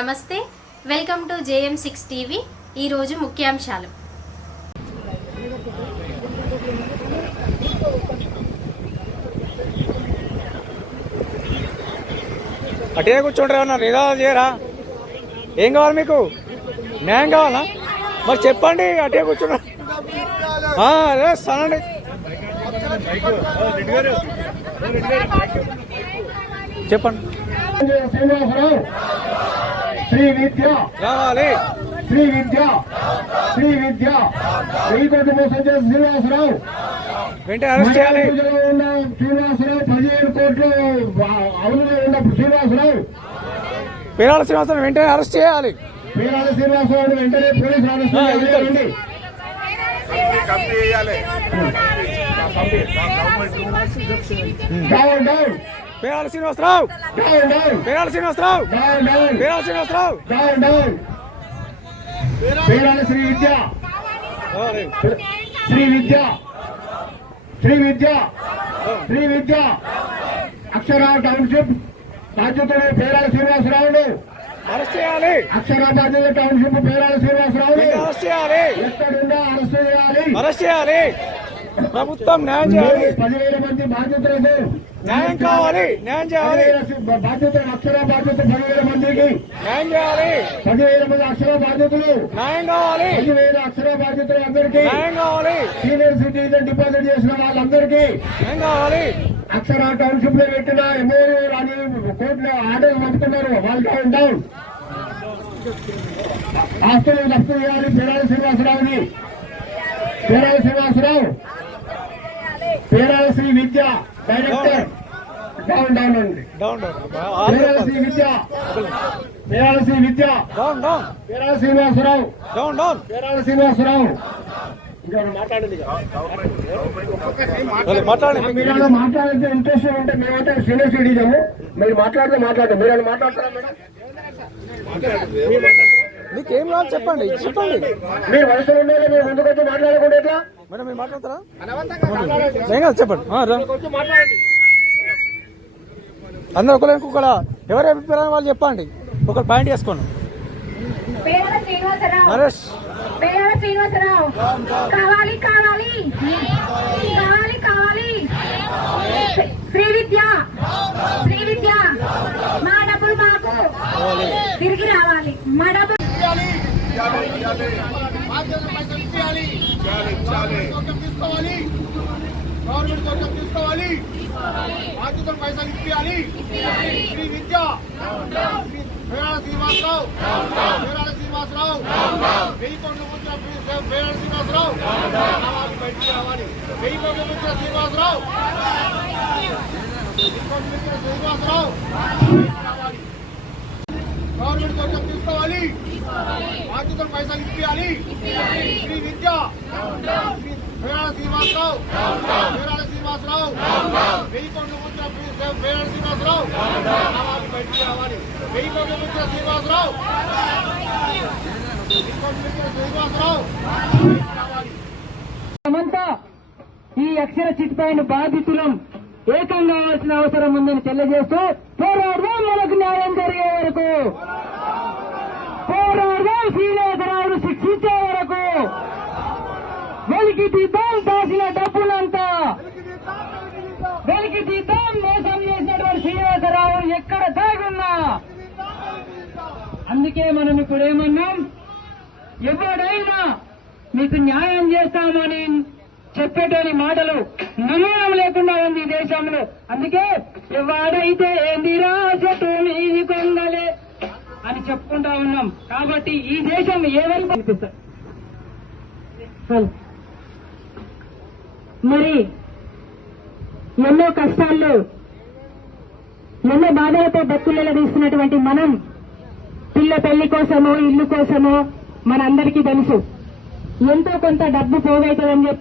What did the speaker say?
నమస్తే, welcome to JM6 TV. ఈరోజు ముఖ్యాంశాలు. అటే కూర్చోండి, నిదానం చేయరా? ఏం కావాలి మీకు? న్యాయం కావాలా? మరి చెప్పండి, అటే కూర్చోండి. అదే సనండి, చెప్పండి. శ్రీనివాసరావు శ్రీ విద్య రావాలి. శ్రీ విద్య శ్రీ విద్య 1000 కోట్లు మోసం చేసిన శ్రీనివాసరావు వెంటనే అరెస్ట్ చేయాలి. ఉన్న శ్రీనివాసరావు 15 కోట్లు అవునుగా ఉన్నప్పుడు శ్రీనివాసరావు పేరాల శ్రీనివాసరావు వెంటనే అరెస్ట్ చేయాలి. పేరాల శ్రీనివాసరావు వెంటనే పోలీసులు అరెస్ట్ చేయాలి. డౌన్ డౌన్ పేరాల శ్రీనివాసరావు, పేరాల శ్రీనివాసరావు, పేరాల శ్రీనివాసరావు, పేరాల శ్రీ విద్య శ్రీ విద్య శ్రీ విద్య శ్రీ విద్య అక్షర టౌన్షిప్ బాధ్యతలు పేరాల శ్రీనివాసరావును అరెస్ట్ చేయాలి. అక్షర బాధ్యత టౌన్షిప్ పేరాల శ్రీనివాసరావును అరెస్ట్ చేయాలి. ఎక్కడున్నా అరెస్ట్ చేయాలి. అరెస్ట్ చేయాలి. ప్రభుత్వం న్యాయం చేయాలి. 10,000 మంది బాధ్యతలకు న్యాయం కావాలి. న్యాయం చేయాలి. బాధ్యతలు అక్షర బాధ్యత 10,000 మందికి న్యాయం చేయాలి. 10,000 మంది అక్షర బాధ్యతలు న్యాయం కావాలి. 10,000 అక్షర బాధ్యతలు అందరికీ న్యాయం కావాలి. సీనియర్ సిటిజన్ డిపాజిట్ చేసిన వాళ్ళందరికీ న్యాయం కావాలి. అక్షర టౌన్షిప్ లో పెట్టిన MOU అని కోర్టులో ఆర్డర్ పంపుతున్నారు. వాళ్ళు డౌన్ డౌన్ ఆస్తులు జప్తు చేయాలి. పేరాల శ్రీనివాసరావుని పేరాల శ్రీనివాసరావు పేరాల శ్రీ విద్య డైరెక్టర్ డౌన్ డౌన్ అండి. పేరాల శ్రీ విద్య పేరాల శ్రీ విద్య పేరాల శ్రీనివాసరావు పేరాల శ్రీనివాసరావు మాట్లాడితే ఇంట్రెస్ట్ ఉంటే మేమైతే సీనియర్ సిటిజన్ మీరు మాట్లాడండి. మీరు మాట్లాడతారా మేడం? మీకేం కావాలి చెప్పండి. మీరు వయసు ఉండాలి. మీరు ముందుకు వచ్చి మాట్లాడకుండా ఎట్లా మేడం? మీరు మాట్లాడతారా? చెప్పండి. అందరూ ఒకరు ఎవరి అభిప్రాయం వాళ్ళు చెప్పండి. ఒకరు పాయింట్ చేసుకోండి. పేరాల శ్రీనివాసరావు కావాలి కావాలి కావాలి కావాలి. శ్రీ విద్య మా డబ్బులు మాకు తిరిగి రావాలి. మా డబ్బులు గవర్నమెంట్ చట్టం తీసుకోవాలి. బాధ్యతలు పైసలు ఇప్పించాలి. శ్రీ విద్య పేరాల శ్రీనివాసరావు 1000 కోట్లు వచ్చిన పేరాల శ్రీనివాసరావు రావాలి. బయటికి రావాలి. 1000 కోట్లు వచ్చిన శ్రీనివాసరావు రావాలి. గవర్నమెంట్ చట్టం తీసుకోవాలి. బాధ్యతలు పైసలు ఇప్పించాలి. శ్రీ విద్య పేరాల శ్రీనివాసరావు 1000 కోట్లు వచ్చిన పేరాల శ్రీనివాసరావు రావాలి. బయటికి రావాలి. 1000 కోట్లు వచ్చిన శ్రీనివాసరావు మనమంతా ఈ అక్షర చిట్పైన బాధితులం ఏకం కావాల్సిన అవసరం ఉందని తెలియజేస్తూ పోరాడదాం. మనకు న్యాయం జరిగే వరకు పోరాడదాం. శ్రీనివాసరావును శిక్షించే వరకు వెలికి తీద్దాం. దాచిన డబ్బులంతా వెలికి తీద్దాం. మోసం చేసినటువంటి శ్రీనివాసరావు ఎక్కడ దాగున్నా. అందుకే మనం ఇప్పుడు ఏమన్నాం, ఎవడైనా మీకు న్యాయం చేస్తామని చెప్పేటోని మాటలు నమ్మకం లేకుండా ఉంది ఈ దేశంలో. అందుకే ఎవడైతే ఏందిరా చెట్టు మీది కొంగలే అని చెప్పుకుంటా ఉన్నాం. కాబట్టి ఈ దేశం ఏవైనా కనిపిస్తారు. మరి ఎన్నో కష్టాల్లో ఎన్నో బాధలతో బతుకులలో తీస్తున్నటువంటి మనం పిల్ల పెళ్లి కోసమో ఇల్లు కోసమో మనందరికీ తెలుసు ఎంతో కొంత డబ్బు పోగైతుందని చెప్పి